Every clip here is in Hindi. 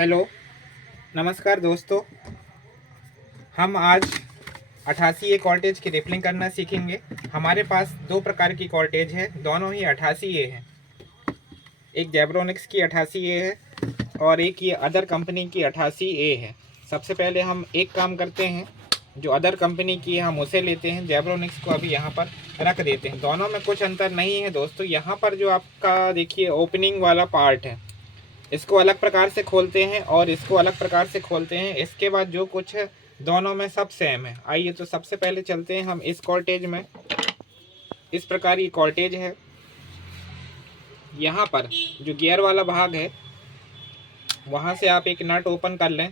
हेलो, नमस्कार दोस्तों। हम आज 88A कॉर्टेज की रिफिलिंग करना सीखेंगे। हमारे पास दो प्रकार की कॉर्टेज है, दोनों ही 88A है। एक जेब्रोनिक्स की 88A है और एक ये अदर कंपनी की 88A है। सबसे पहले हम एक काम करते हैं, जो अदर कंपनी की है हम उसे लेते हैं, जेब्रोनिक्स को अभी यहाँ पर रख देते हैं। दोनों में कुछ अंतर नहीं है दोस्तों। यहाँ पर जो आपका देखिए ओपनिंग वाला पार्ट है, इसको अलग प्रकार से खोलते हैं और इसको अलग प्रकार से खोलते हैं। इसके बाद जो कुछ है दोनों में सब सेम है। आइए तो सबसे पहले चलते हैं हम इस कॉर्टेज में। इस प्रकार की कॉर्टेज है। यहाँ पर जो गियर वाला भाग है वहाँ से आप एक नट ओपन कर लें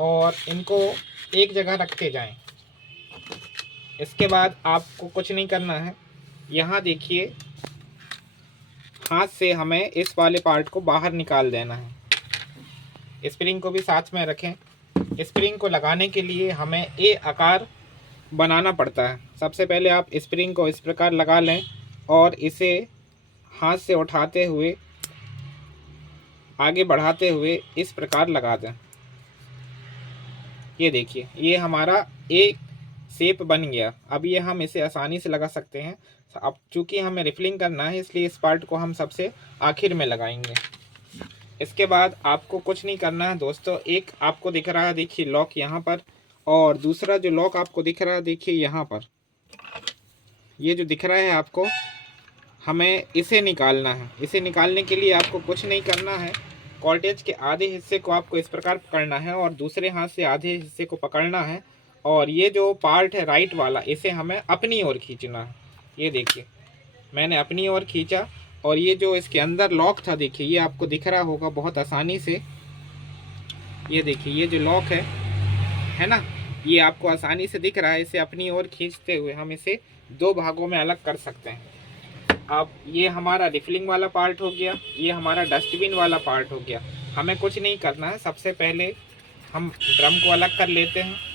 और इनको एक जगह रखते जाएं। इसके बाद आपको कुछ नहीं करना है। यहाँ देखिए हाथ से हमें इस वाले पार्ट को बाहर निकाल देना है। स्प्रिंग को भी साथ में रखें। स्प्रिंग को लगाने के लिए हमें ए आकार बनाना पड़ता है। सबसे पहले आप स्प्रिंग को इस प्रकार लगा लें और इसे हाथ से उठाते हुए आगे बढ़ाते हुए इस प्रकार लगा दें। ये देखिए ये हमारा एक शेप बन गया। अब ये हम इसे आसानी से लगा सकते हैं। अब चूंकि हमें रिफिलिंग करना है इसलिए इस पार्ट को हम सबसे आखिर में लगाएंगे। इसके बाद आपको कुछ नहीं करना है दोस्तों। एक आपको दिख रहा है देखिए लॉक यहाँ पर, और दूसरा जो लॉक आपको दिख रहा है देखिए यहाँ पर, ये जो दिख रहा है आपको, हमें इसे निकालना है। इसे निकालने के लिए आपको कुछ नहीं करना है। कॉर्टेज के आधे हिस्से को आपको इस प्रकार पकड़ना है और दूसरे हाथ से आधे हिस्से को पकड़ना है और ये जो पार्ट है राइट वाला इसे हमें अपनी ओर खींचना है। ये देखिए मैंने अपनी ओर खींचा और ये जो इसके अंदर लॉक था देखिए ये आपको दिख रहा होगा बहुत आसानी से। ये देखिए ये जो लॉक है ना, ये आपको आसानी से दिख रहा है। इसे अपनी ओर खींचते हुए हम इसे दो भागों में अलग कर सकते हैं। अब ये हमारा रिफिलिंग वाला पार्ट हो गया, ये हमारा डस्टबिन वाला पार्ट हो गया। हमें कुछ नहीं करना है। सबसे पहले हम ड्रम को अलग कर लेते हैं।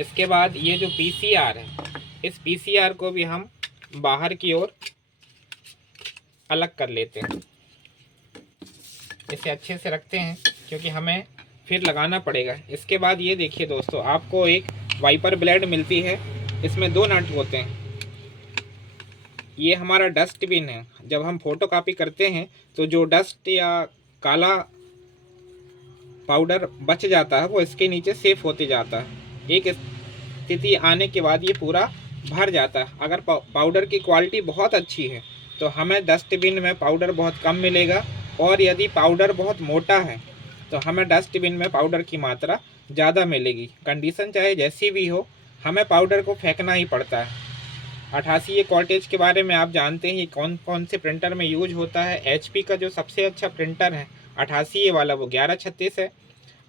इसके बाद ये जो पीसीआर है, इस पीसीआर को भी हम बाहर की ओर अलग कर लेते हैं। इसे अच्छे से रखते हैं क्योंकि हमें फिर लगाना पड़ेगा। इसके बाद ये देखिए दोस्तों, आपको एक वाइपर ब्लेड मिलती है, इसमें दो नट होते हैं। ये हमारा डस्टबिन है। जब हम फोटो कॉपी करते हैं तो जो डस्ट या काला पाउडर बच जाता है वो इसके नीचे सेफ होते जाता है। एक स्थिति आने के बाद ये पूरा भर जाता है। अगर पाउडर की क्वालिटी बहुत अच्छी है तो हमें डस्टबिन में पाउडर बहुत कम मिलेगा, और यदि पाउडर बहुत मोटा है तो हमें डस्टबिन में पाउडर की मात्रा ज़्यादा मिलेगी। कंडीशन चाहे जैसी भी हो, हमें पाउडर को फेंकना ही पड़ता है। 88A कॉर्टेज के बारे में आप जानते हैं कौन कौन से प्रिंटर में यूज होता है। HP का जो सबसे अच्छा प्रिंटर है 88A वाला वो 1136 है।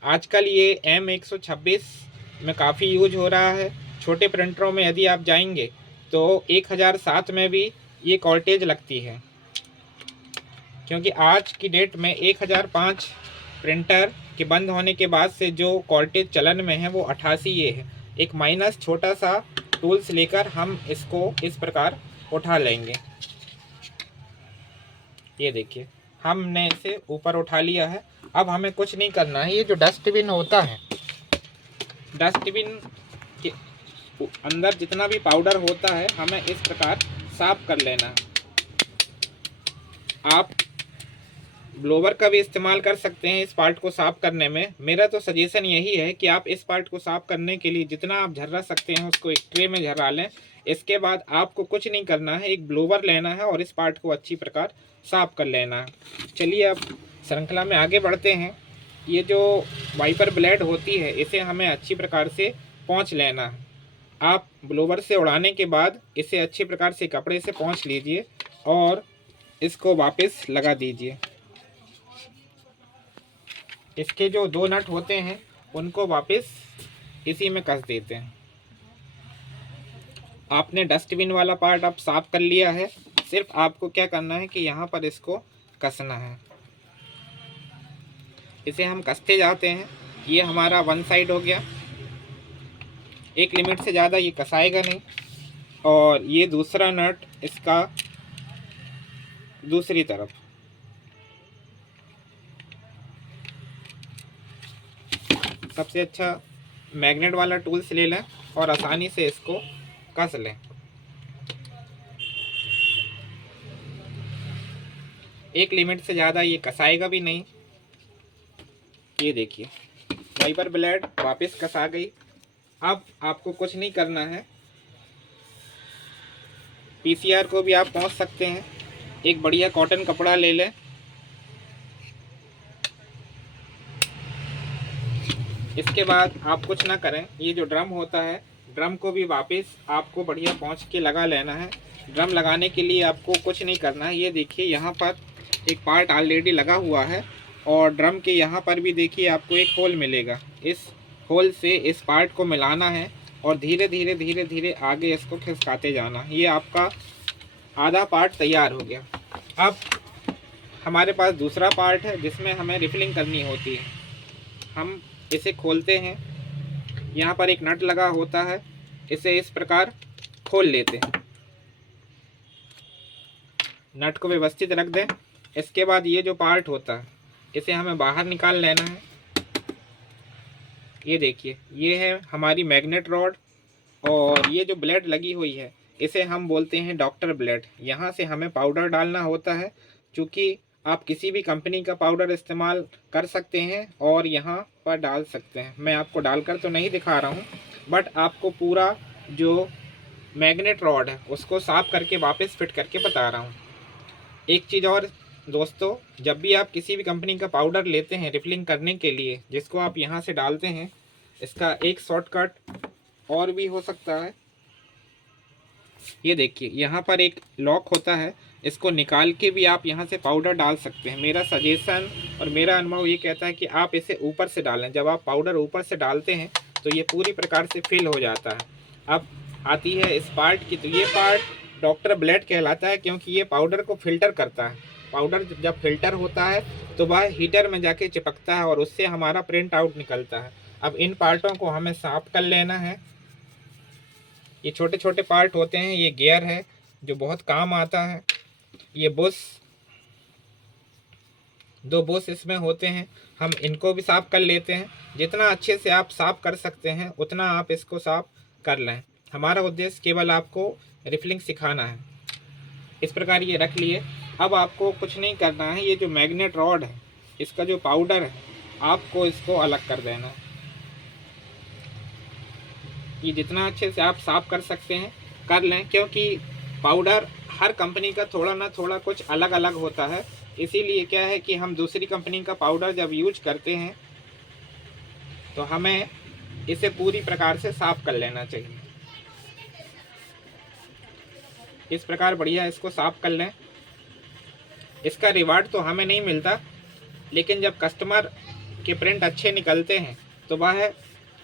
आजकल ये M126 में काफ़ी यूज हो रहा है। छोटे प्रिंटरों में यदि आप जाएंगे तो 1007 में भी ये कॉर्टेज लगती है, क्योंकि आज की डेट में 1005 प्रिंटर के बंद होने के बाद से जो कॉर्टेज चलन में है वो 88A है। एक माइनस छोटा सा टूल्स लेकर हम इसको इस प्रकार उठा लेंगे। ये देखिए हमने इसे ऊपर उठा लिया है। अब हमें कुछ नहीं करना है। ये जो डस्टबिन होता है, डस्टबिन के अंदर जितना भी पाउडर होता है हमें इस प्रकार साफ कर लेना है। आप ब्लोवर का भी इस्तेमाल कर सकते हैं इस पार्ट को साफ करने में। मेरा तो सजेशन यही है कि आप इस पार्ट को साफ करने के लिए जितना आप झर्रा सकते हैं उसको एक ट्रे में झर्रा लें। इसके बाद आपको कुछ नहीं करना है, एक ब्लोवर लेना है और इस पार्ट को अच्छी प्रकार साफ कर लेना है। चलिए अब श्रृंखला में आगे बढ़ते हैं। ये जो वाइपर ब्लेड होती है इसे हमें अच्छी प्रकार से पोंछ लेना है। आप ब्लोवर से उड़ाने के बाद इसे अच्छी प्रकार से कपड़े से पोंछ लीजिए और इसको वापस लगा दीजिए। इसके जो दो नट होते हैं उनको वापस इसी में कस देते हैं। आपने डस्टबिन वाला पार्ट अब साफ कर लिया है। सिर्फ आपको क्या करना है कि यहाँ पर इसको कसना है। इसे हम कसते जाते हैं। ये हमारा वन साइड हो गया। एक लिमिट से ज़्यादा ये कसाएगा नहीं। और ये दूसरा नट इसका दूसरी तरफ। सबसे अच्छा मैग्नेट वाला टूल्स ले लें और आसानी से इसको कस लें। एक लिमिट से ज़्यादा ये कसाएगा भी नहीं। ये देखिए वाइपर ब्लेड वापस कसा गई। अब आपको कुछ नहीं करना है, पीसीआर को भी आप पहुंच सकते हैं। एक बढ़िया कॉटन कपड़ा ले लें, इसके बाद आप कुछ ना करें, ये जो ड्रम होता है ड्रम को भी वापस आपको बढ़िया पहुंच के लगा लेना है। ड्रम लगाने के लिए आपको कुछ नहीं करना है। ये देखिए यहाँ पर एक पार्ट ऑलरेडी लगा हुआ है और ड्रम के यहाँ पर भी देखिए आपको एक होल मिलेगा। इस होल से इस पार्ट को मिलाना है और धीरे धीरे धीरे धीरे आगे इसको खिसकाते जाना। ये आपका आधा पार्ट तैयार हो गया। अब हमारे पास दूसरा पार्ट है जिसमें हमें रिफिलिंग करनी होती है। हम इसे खोलते हैं, यहाँ पर एक नट लगा होता है, इसे इस प्रकार खोल लेते हैं। नट को व्यवस्थित रख दें। इसके बाद ये जो पार्ट होता है इसे हमें बाहर निकाल लेना है। ये देखिए ये है हमारी मैग्नेट रॉड और ये जो ब्लेड लगी हुई है इसे हम बोलते हैं डॉक्टर ब्लेड। यहाँ से हमें पाउडर डालना होता है। चूँकि आप किसी भी कंपनी का पाउडर इस्तेमाल कर सकते हैं और यहाँ पर डाल सकते हैं। मैं आपको डालकर तो नहीं दिखा रहा हूँ, बट आपको पूरा जो मैग्नेट रॉड है उसको साफ करके वापस फिट करके बता रहा हूँ। एक चीज़ और दोस्तों, जब भी आप किसी भी कंपनी का पाउडर लेते हैं रिफिलिंग करने के लिए, जिसको आप यहाँ से डालते हैं, इसका एक शॉर्टकट और भी हो सकता है। ये देखिए यहाँ पर एक लॉक होता है, इसको निकाल के भी आप यहाँ से पाउडर डाल सकते हैं। मेरा सजेशन और मेरा अनुभव ये कहता है कि आप इसे ऊपर से डालें। जब आप पाउडर ऊपर से डालते हैं तो ये पूरी प्रकार से फिल हो जाता है। अब आती है इस पार्ट की, तो ये पार्ट डॉक्टर ब्लेड कहलाता है क्योंकि ये पाउडर को फिल्टर करता है। पाउडर जब फिल्टर होता है तो वह हीटर में जाके चिपकता है और उससे हमारा प्रिंट आउट निकलता है। अब इन पार्टों को हमें साफ कर लेना है। ये छोटे छोटे पार्ट होते हैं। ये गियर है जो बहुत काम आता है। ये बुश, 2 बुश इसमें होते हैं, हम इनको भी साफ कर लेते हैं। जितना अच्छे से आप साफ कर सकते हैं उतना आप इसको साफ कर लें। हमारा उद्देश्य केवल आपको रिफिलिंग सिखाना है। इस प्रकार ये रख लिए। अब आपको कुछ नहीं करना है। ये जो मैग्नेट रॉड है इसका जो पाउडर है आपको इसको अलग कर देना है। ये जितना अच्छे से आप साफ कर सकते हैं कर लें, क्योंकि पाउडर हर कंपनी का थोड़ा ना थोड़ा कुछ अलग अलग होता है। इसीलिए क्या है कि हम दूसरी कंपनी का पाउडर जब यूज करते हैं तो हमें इसे पूरी प्रकार से साफ कर लेना चाहिए। इस प्रकार बढ़िया इसको साफ कर लें। इसका रिवार्ड तो हमें नहीं मिलता, लेकिन जब कस्टमर के प्रिंट अच्छे निकलते हैं तो वह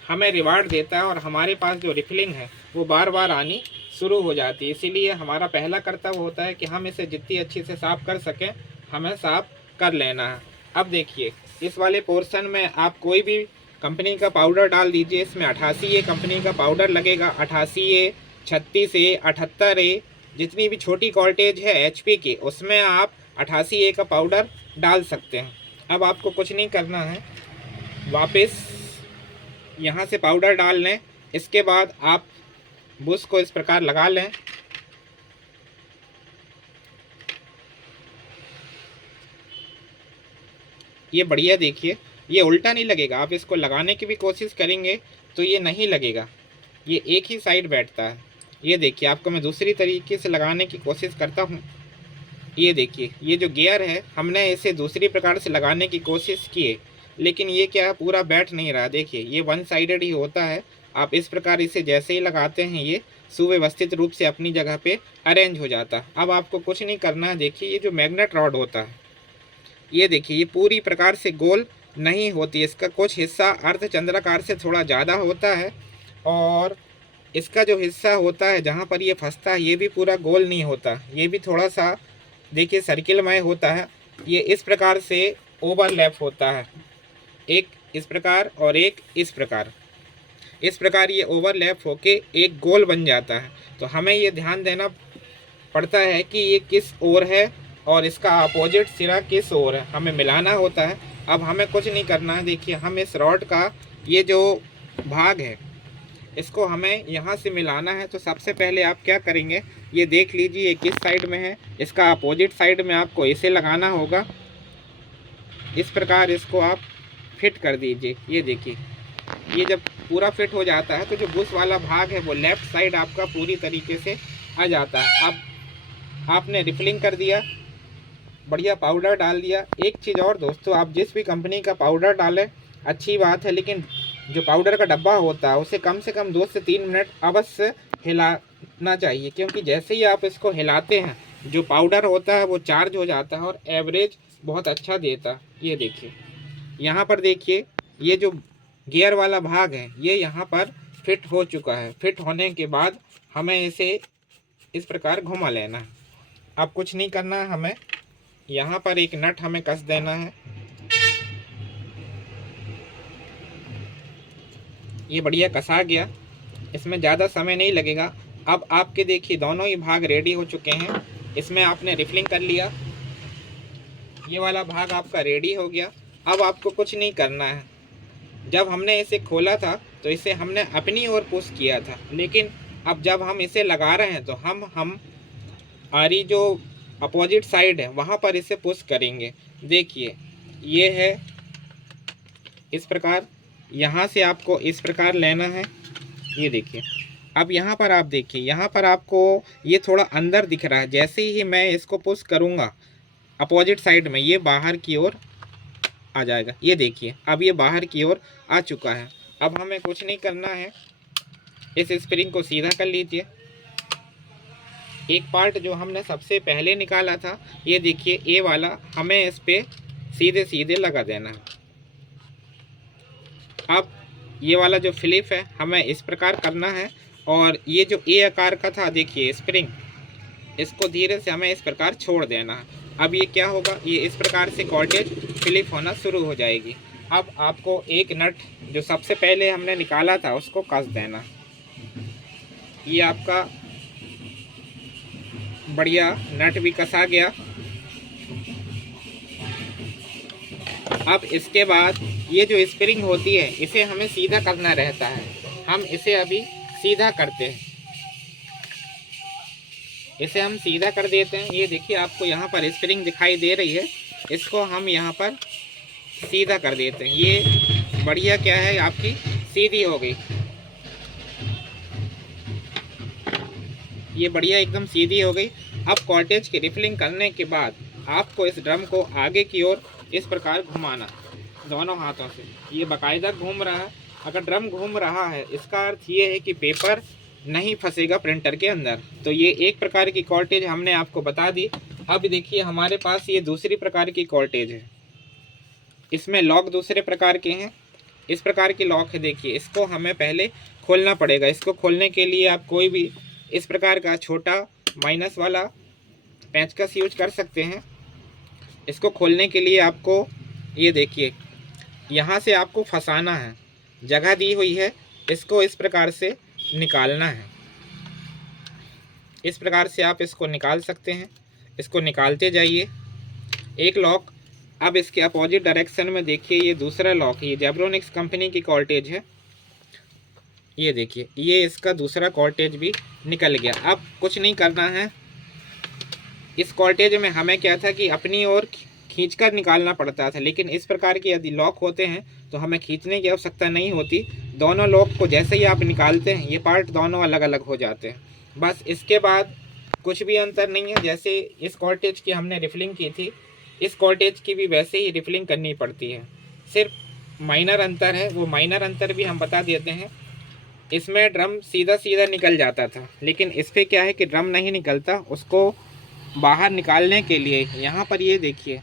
हमें रिवार्ड देता है और हमारे पास जो रिफिलिंग है वो बार बार आनी शुरू हो जाती है। इसीलिए हमारा पहला कर्तव्य होता है कि हम इसे जितनी अच्छे से साफ कर सकें हमें साफ कर लेना है। अब देखिए इस वाले पोर्शन में आप कोई भी कंपनी का पाउडर डाल दीजिए। इसमें 88A कंपनी का पाउडर लगेगा। 88A, 36A, 78A, जितनी भी छोटी वोल्टेज है HP की उसमें आप 88A का पाउडर डाल सकते हैं। अब आपको कुछ नहीं करना है, वापस यहाँ से पाउडर डाल लें। इसके बाद आप बुश को इस प्रकार लगा लें। ये बढ़िया देखिए ये उल्टा नहीं लगेगा। आप इसको लगाने की भी कोशिश करेंगे तो ये नहीं लगेगा, ये एक ही साइड बैठता है। ये देखिए आपको मैं दूसरी तरीके से लगाने की कोशिश करता हूँ। ये देखिए ये जो गियर है हमने इसे दूसरी प्रकार से लगाने की कोशिश की है, लेकिन ये क्या पूरा बैठ नहीं रहा। देखिए ये वन साइडेड ही होता है। आप इस प्रकार इसे जैसे ही लगाते हैं ये सुव्यवस्थित रूप से अपनी जगह पे अरेंज हो जाता है। अब आपको कुछ नहीं करना है। देखिए ये जो मैग्नेट रॉड होता है ये देखिए ये पूरी प्रकार से गोल नहीं होती। इसका कुछ हिस्सा अर्धचंद्राकार से थोड़ा ज़्यादा होता है और इसका जो हिस्सा होता है जहाँ पर ये फंसता है ये भी पूरा गोल नहीं होता। ये भी थोड़ा सा देखिए सर्किलमय होता है। ये इस प्रकार से ओवरलैप होता है, एक इस प्रकार और एक इस प्रकार। इस प्रकार ये ओवरलैप होके एक गोल बन जाता है। तो हमें ये ध्यान देना पड़ता है कि ये किस ओर है और इसका अपोजिट सिरा किस ओर है, हमें मिलाना होता है। अब हमें कुछ नहीं करना है, देखिए हम इस रॉड का ये जो भाग है इसको हमें यहाँ से मिलाना है। तो सबसे पहले आप क्या करेंगे, ये देख लीजिए ये किस साइड में है, इसका अपोजिट साइड में आपको इसे लगाना होगा। इस प्रकार इसको आप फिट कर दीजिए। ये देखिए ये जब पूरा फिट हो जाता है तो जो बुश वाला भाग है वो लेफ़्ट साइड आपका पूरी तरीके से आ जाता है। अब आपने रिफिलिंग कर दिया, बढ़िया पाउडर डाल दिया। एक चीज़ और दोस्तों, आप जिस भी कंपनी का पाउडर डालें अच्छी बात है, लेकिन जो पाउडर का डब्बा होता है उसे कम से कम 2 से 3 मिनट अवश्य हिलाना चाहिए, क्योंकि जैसे ही आप इसको हिलाते हैं जो पाउडर होता है वो चार्ज हो जाता है और एवरेज बहुत अच्छा देता है। ये देखिए यहाँ पर देखिए ये जो गियर वाला भाग है ये यहाँ पर फिट हो चुका है। फिट होने के बाद हमें इसे इस प्रकार घुमा लेना है। अब कुछ नहीं करना है, हमें यहाँ पर एक नट हमें कस देना है। ये बढ़िया कसा गया, इसमें ज़्यादा समय नहीं लगेगा। अब आपके देखिए दोनों ही भाग रेडी हो चुके हैं। इसमें आपने रिफिलिंग कर लिया, ये वाला भाग आपका रेडी हो गया। अब आपको कुछ नहीं करना है। जब हमने इसे खोला था तो इसे हमने अपनी ओर पुश किया था, लेकिन अब जब हम इसे लगा रहे हैं तो हम आरी जो अपोजिट साइड है वहाँ पर इसे पुश करेंगे। देखिए ये है इस प्रकार, यहाँ से आपको इस प्रकार लेना है। ये देखिए अब यहाँ पर आप देखिए, यहाँ पर आपको ये थोड़ा अंदर दिख रहा है। जैसे ही मैं इसको पुश करूँगा अपोजिट साइड में ये बाहर की ओर आ जाएगा। ये देखिए अब ये बाहर की ओर आ चुका है। अब हमें कुछ नहीं करना है, इस स्प्रिंग को सीधा कर लीजिए। एक पार्ट जो हमने सबसे पहले निकाला था ये देखिए ए वाला, हमें इस पे सीधे सीधे लगा देना है। अब ये वाला जो फ्लिप है हमें इस प्रकार करना है, और ये जो ए आकार का था देखिए स्प्रिंग, इसको धीरे से हमें इस प्रकार छोड़ देना है। अब ये क्या होगा, ये इस प्रकार से कॉर्टेज फ्लिप होना शुरू हो जाएगी। अब आपको एक नट जो सबसे पहले हमने निकाला था उसको कस देना। ये आपका बढ़िया नट भी कसा गया। अब इसके बाद ये जो स्प्रिंग होती है इसे हमें सीधा करना रहता है। हम इसे अभी सीधा करते हैं, इसे हम सीधा कर देते हैं। ये देखिए आपको यहाँ पर स्प्रिंग दिखाई दे रही है, इसको हम यहाँ पर सीधा कर देते हैं। ये बढ़िया क्या है आपकी सीधी हो गई, ये बढ़िया एकदम सीधी हो गई। अब कॉर्टेज की रिफिलिंग करने के बाद आपको इस ड्रम को आगे की ओर इस प्रकार घुमाना दोनों हाथों से। ये बाकायदा घूम रहा है। अगर ड्रम घूम रहा है इसका अर्थ ये है कि पेपर नहीं फंसेगा प्रिंटर के अंदर। तो ये एक प्रकार की कॉर्टेज हमने आपको बता दी। अब देखिए हमारे पास ये दूसरी प्रकार की कॉर्टेज है, इसमें लॉक दूसरे प्रकार के हैं। इस प्रकार की लॉक है, देखिए इसको हमें पहले खोलना पड़ेगा। इसको खोलने के लिए आप कोई भी इस प्रकार का छोटा माइनस वाला पेंचकस यूज कर सकते हैं। इसको खोलने के लिए आपको ये देखिए यहाँ से आपको फंसाना है, जगह दी हुई है, इसको इस प्रकार से निकालना है। इस प्रकार से आप इसको निकाल सकते हैं, इसको निकालते जाइए। एक लॉक, अब इसके अपोजिट डायरेक्शन में देखिए ये दूसरा लॉक है, ये जेब्रोनिक्स कंपनी की कॉर्टेज है। ये देखिए ये इसका दूसरा कॉर्टेज भी निकल गया। अब कुछ नहीं करना है, इस कॉर्टेज में हमें क्या था कि अपनी ओर खींचकर निकालना पड़ता था, लेकिन इस प्रकार के यदि लॉक होते हैं तो हमें खींचने की आवश्यकता नहीं होती। दोनों लॉक को जैसे ही आप निकालते हैं ये पार्ट दोनों अलग अलग हो जाते हैं। बस इसके बाद कुछ भी अंतर नहीं है। जैसे इस कॉर्टेज की हमने रिफिलिंग की थी, इस कॉर्टेज की भी वैसे ही रिफिलिंग करनी पड़ती है। सिर्फ माइनर अंतर है, वो माइनर अंतर भी हम बता देते हैं। इसमें ड्रम सीधा सीधा निकल जाता था, लेकिन इस पर क्या है कि ड्रम नहीं निकलता। उसको बाहर निकालने के लिए यहाँ पर ये देखिए,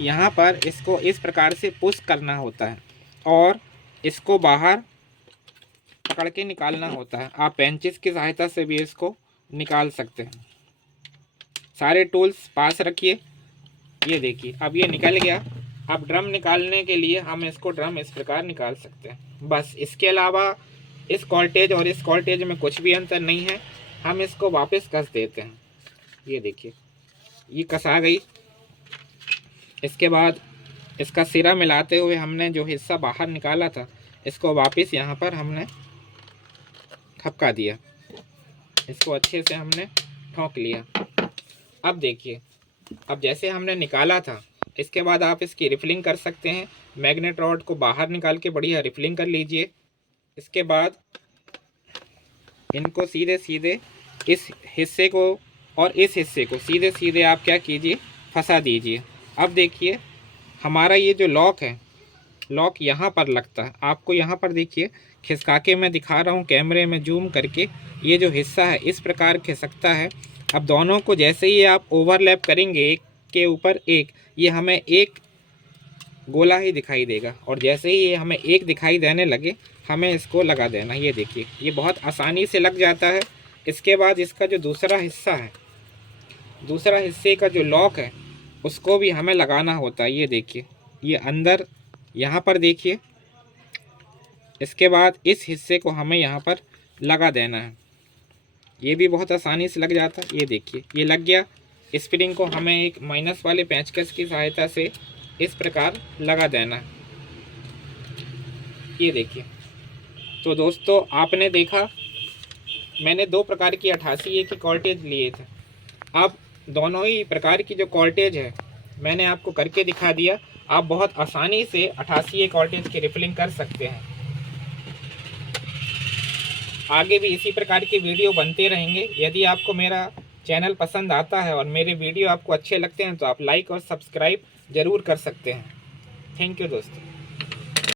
यहाँ पर इसको इस प्रकार से पुश करना होता है और इसको बाहर पकड़ के निकालना होता है। आप पेंचिस की सहायता से भी इसको निकाल सकते हैं। सारे टूल्स पास रखिए। ये देखिए अब ये निकल गया। अब ड्रम निकालने के लिए हम इसको ड्रम इस प्रकार निकाल सकते हैं। बस इसके अलावा इस कॉल्टेज और इस कॉल्टेज में कुछ भी अंतर नहीं है। हम इसको वापस कस देते हैं। ये देखिए ये कसा गई। इसके बाद इसका सिरा मिलाते हुए हमने जो हिस्सा बाहर निकाला था इसको वापस यहाँ पर हमने खपका दिया। इसको अच्छे से हमने ठोक लिया। अब देखिए, अब जैसे हमने निकाला था इसके बाद आप इसकी रिफिलिंग कर सकते हैं। मैग्नेट रॉड को बाहर निकाल के बढ़िया रिफिलिंग कर लीजिए। इसके बाद इनको सीधे सीधे इस हिस्से को और इस हिस्से को सीधे सीधे आप क्या कीजिए, फंसा दीजिए। अब देखिए हमारा ये जो लॉक है, लॉक यहाँ पर लगता है। आपको यहाँ पर देखिए खिसका के मैं दिखा रहा हूँ कैमरे में जूम करके। ये जो हिस्सा है इस प्रकार खिसकता है। अब दोनों को जैसे ही आप ओवरलैप करेंगे एक के ऊपर एक, ये हमें एक गोला ही दिखाई देगा। और जैसे ही ये हमें एक दिखाई देने लगे हमें इसको लगा देना। ये देखिए ये बहुत आसानी से लग जाता है। इसके बाद इसका जो दूसरा हिस्सा है, दूसरा हिस्से का जो लॉक है उसको भी हमें लगाना होता है। ये देखिए ये अंदर यहाँ पर देखिए। इसके बाद इस हिस्से को हमें यहाँ पर लगा देना है। ये भी बहुत आसानी से लग जाता है। ये देखिए ये लग गया। स्प्रिंग को हमें एक माइनस वाले पेंचकस की सहायता से इस प्रकार लगा देना है। ये देखिए। तो दोस्तों आपने देखा मैंने दो प्रकार की 88A की कॉल्टेज लिए थे। अब दोनों ही प्रकार की जो कॉल्टेज है मैंने आपको करके दिखा दिया। आप बहुत आसानी से 88A कॉल्टेज की रिफिलिंग कर सकते हैं। आगे भी इसी प्रकार के वीडियो बनते रहेंगे। यदि आपको मेरा चैनल पसंद आता है और मेरे वीडियो आपको अच्छे लगते हैं तो आप लाइक और सब्सक्राइब ज़रूर कर सकते हैं। थैंक यू दोस्तों।